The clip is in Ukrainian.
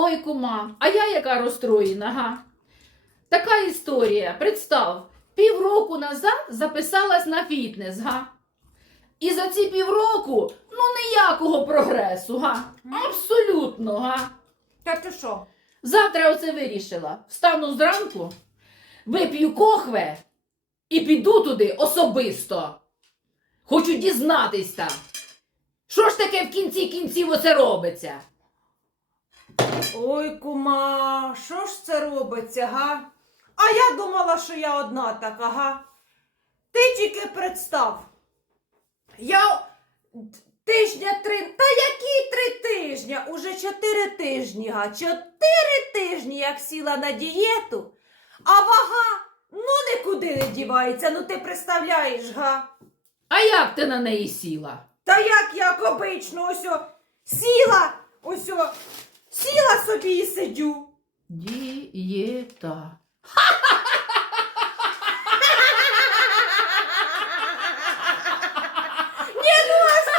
Ой, кума, а я яка розстроєна, га? Така історія. Представ, півроку назад записалась на фітнес, га? І за ці півроку ну ніякого прогресу, га? Абсолютно, га? Та ти що? Завтра оце вирішила. Встану зранку, вип'ю кохве і піду туди особисто. Хочу дізнатися, що ж таке в кінці кінців оце робиться. Ой, кума, що ж це робиться, га? А я думала, що я одна така, га? Ти тільки представ. Я тижня три. Та які три тижня? Уже чотири тижні, га. Чотири тижні, як сіла на дієту, а вага ну нікуди не дівається. Ну ти представляєш, га? А як ти на неї сіла? Та як як обично, ось о, сіла, ось о, собі і сидю. Дієта. Не ну а що?